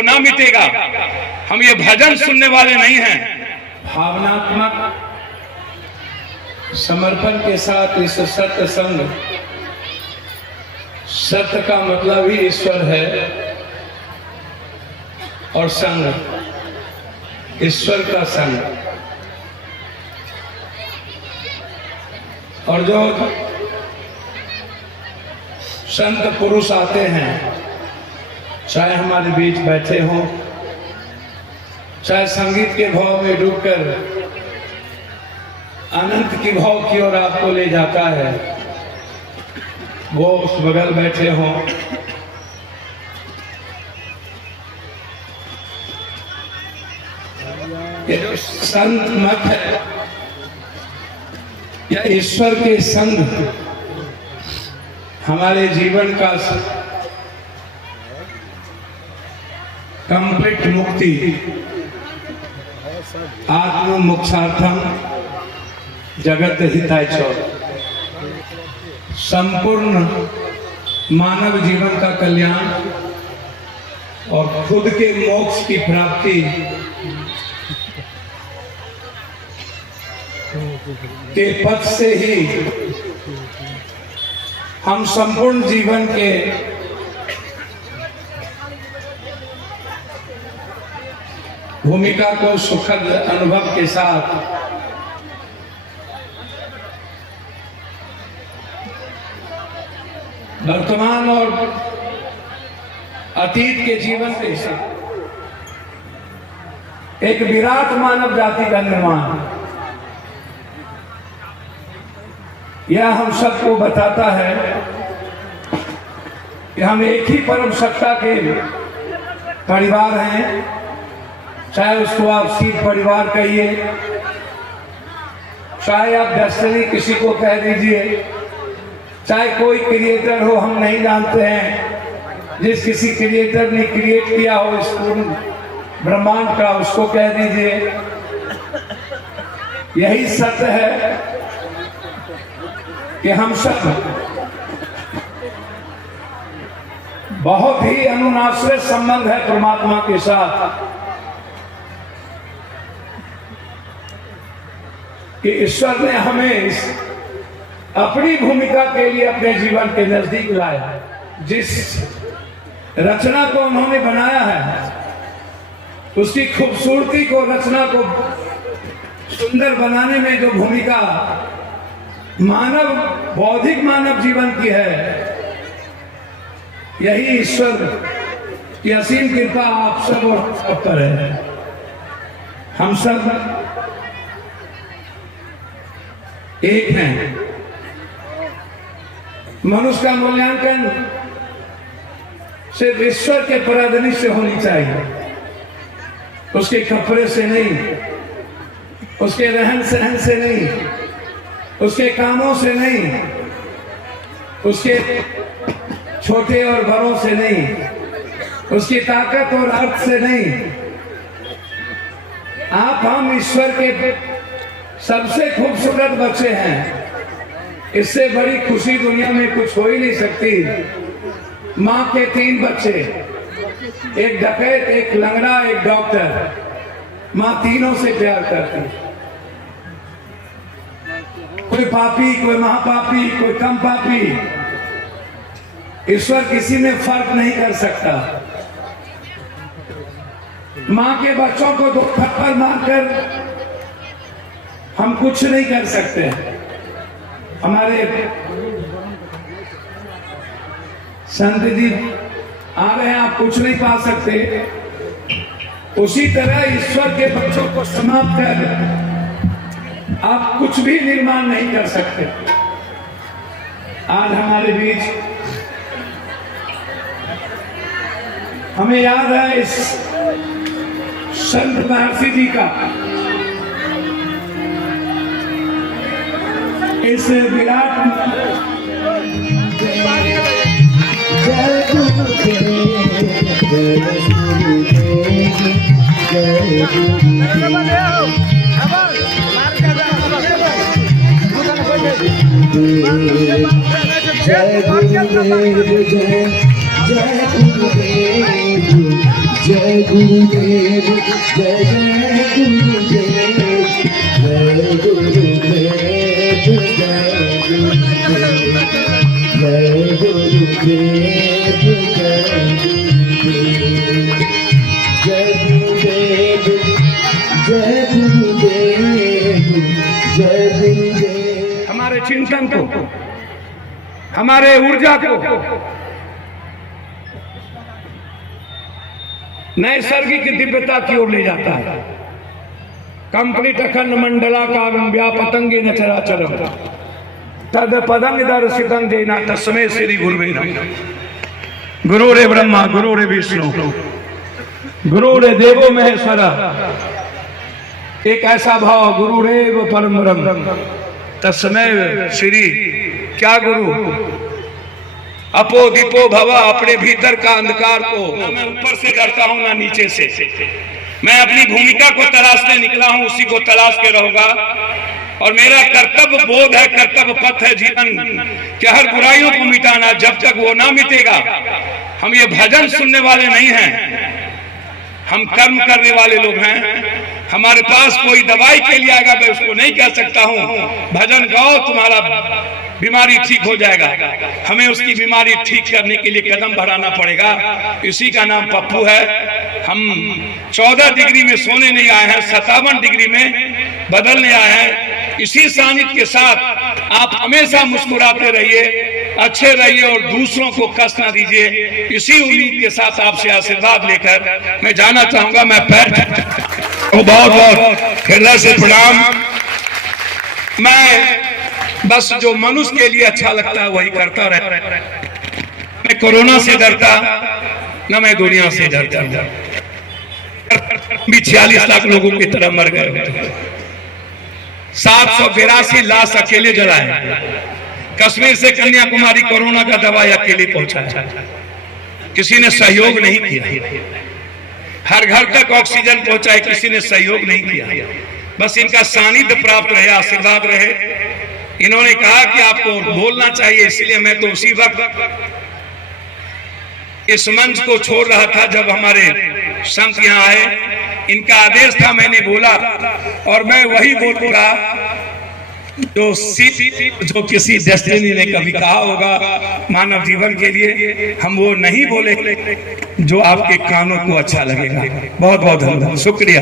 वो ना मिटेगा। हम ये भजन सुनने वाले नहीं हैं। भावनात्मक समर्पण के साथ इस सत्य संग, सत्य का मतलब ही ईश्वर है और संग ईश्वर का संग। और जो संत पुरुष आते हैं, चाहे हमारे बीच बैठे हों, चाहे संगीत के भाव में डूबकर अनंत की भाव की ओर आपको ले जाता है, वो उस बगल बैठे हों, ये जो संत मत है या ईश्वर के संग हमारे जीवन का कंप्लीट मुक्ति, आत्म मोक्षार्थम जगत हिताय च, संपूर्ण मानव जीवन का कल्याण और खुद के मोक्ष की प्राप्ति के पथ से ही हम संपूर्ण जीवन के भूमिका को सुखद अनुभव के साथ वर्तमान और अतीत के जीवन से एक विराट मानव जाति का निर्माण, यह हम सबको बताता है कि हम एक ही परम सत्ता के परिवार हैं। चाहे उसको आप सीध परिवार कहिए, चाहे आप डेस्टिनी किसी को कह दीजिए, चाहे कोई क्रिएटर हो, हम नहीं जानते हैं। जिस किसी क्रिएटर ने क्रिएट किया हो इस पूर्ण ब्रह्मांड का, उसको कह दीजिए। यही सत्य है कि हम सब बहुत ही अनुनाश्रय संबंध है परमात्मा के साथ, कि ईश्वर ने हमें अपनी भूमिका के लिए अपने जीवन के नजदीक लाया। जिस रचना को उन्होंने बनाया है, उसकी खूबसूरती को, रचना को सुंदर बनाने में जो भूमिका मानव, बौद्धिक मानव जीवन की है, यही ईश्वर की असीम कृपा आप सब और सब पर है। हम सब एक हैं। मनुष्य का मूल्यांकन सिर्फ ईश्वर के पराधीन से होनी चाहिए, उसके कपड़े से नहीं, उसके रहन सहन से नहीं, उसके कामों से नहीं, उसके छोटे और बड़ों से नहीं, उसकी ताकत और अर्थ से नहीं। आप हम ईश्वर के सबसे खूबसूरत बच्चे हैं। इससे बड़ी खुशी दुनिया में कुछ हो ही नहीं सकती। माँ के 3 बच्चे, एक डकैत, एक लंगड़ा, एक डॉक्टर, माँ तीनों से प्यार करती। कोई पापी, कोई महापापी, कोई कम पापी, ईश्वर किसी में फर्क नहीं कर सकता। माँ के बच्चों को 2 थप्पड़ मारकर हम कुछ नहीं कर सकते। हमारे संत जी आ रहे हैं, आप कुछ नहीं पा सकते। उसी तरह ईश्वर के बच्चों को समाप्त कर आप कुछ भी निर्माण नहीं कर सकते। आज हमारे बीच हमें याद है इस संत महर्षि जी का, इस विराट जय गुरुदेव, जय गुरुदेव, जय गुरुदेव जय जय गुरुदेव जय गुरुदेव जय गुरुदेव जय गुरुदेव जय गुरुदेव जय गुरुदेव जय गुरुदेव। हमारे चिंतन को, हमारे ऊर्जा को नैसर्गिक दिव्यता की ओर ले जाता है। कंप्लीट अखंड मंडलाकारं व्यापतंगे न चराचरम तद पदं दर्शितं जेना तस्मै श्री गुरुवे नमः। गुरुरे ब्रह्मा गुरुरे विष्णु गुरुरे देवो महेश्वरा। एक ऐसा भाव गुरुरेव परम ब्रह्म तस्मै श्री। क्या गुरु अपो दीपो भवा, अपने भीतर का अंधकार को मैं ऊपर से डरता हूं ना नीचे से। मैं अपनी भूमिका को तलाशने निकला हूं, उसी को तलाश के रहूंगा। और मेरा कर्तव्य बोध है, कर्तव्य पथ है जीवन कि हर बुराइयों को मिटाना। जब तक वो ना मिटेगा, हम ये भजन सुनने वाले नहीं हैं, हम कर्म करने वाले लोग हैं। हमारे पास कोई दवाई के लिए आएगा, मैं उसको नहीं कह सकता हूं भजन गाओ तुम्हारा बीमारी ठीक हो जाएगा। हमें उसकी बीमारी ठीक करने के लिए कदम बढ़ाना पड़ेगा। इसी का नाम पप्पू है। हम 14 डिग्री में सोने नहीं आए हैं, 57 डिग्री में बदलने आए हैं। इसी सानिध्य के साथ आप हमेशा मुस्कुराते रहिए, अच्छे रहिए और दूसरों को कष्ट न दीजिए। इसी उम्मीद के साथ आपसे आशीर्वाद लेकर मैं जाना चाहूंगा। मैं पैर बहुत बहुत हृदय से प्रणाम। मैं बस जो मनुष्य के लिए अच्छा लगता है वही करता रहे। मैं कोरोना से डरता न मैं दुनिया से डरता। भी 46 लाख लोगों की तरह मर गए। 782 लाश अकेले जलाए। कश्मीर से कन्याकुमारी कोरोना का दवाई अकेले पहुंचाया, किसी ने सहयोग नहीं किया। हर घर तक ऑक्सीजन पहुंचाए, किसी ने सहयोग नहीं किया। बस इनका सानिध्य प्राप्त रहे, आशीर्वाद रहे। इन्होंने कहा कि आपको बोलना चाहिए, इसलिए मैं तो उसी वक्त इस मंच को छोड़ रहा था जब हमारे संत यहाँ आए। इनका आदेश था, मैंने बोला और मैं वही बोलूंगा जो किसी डेस्टिनी ने कभी कहा होगा मानव जीवन के लिए। हम वो नहीं बोले जो आपके कानों को अच्छा लगेगा। बहुत बहुत धन्यवाद, शुक्रिया।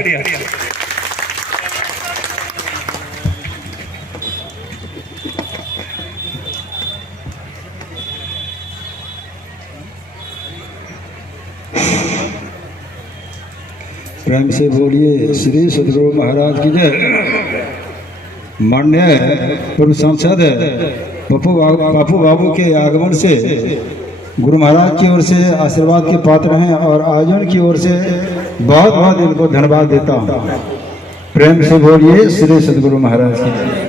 प्रेम से बोलिए श्री सदगुरु महाराज की जय। माननीय पूर्व सांसद पप्पू बाबू के आगमन से गुरु महाराज की ओर से आशीर्वाद के पात्र हैं और आयोजन की ओर से बहुत बहुत इनको धन्यवाद देता हूँ। प्रेम से बोलिए श्री सदगुरु महाराज की जय।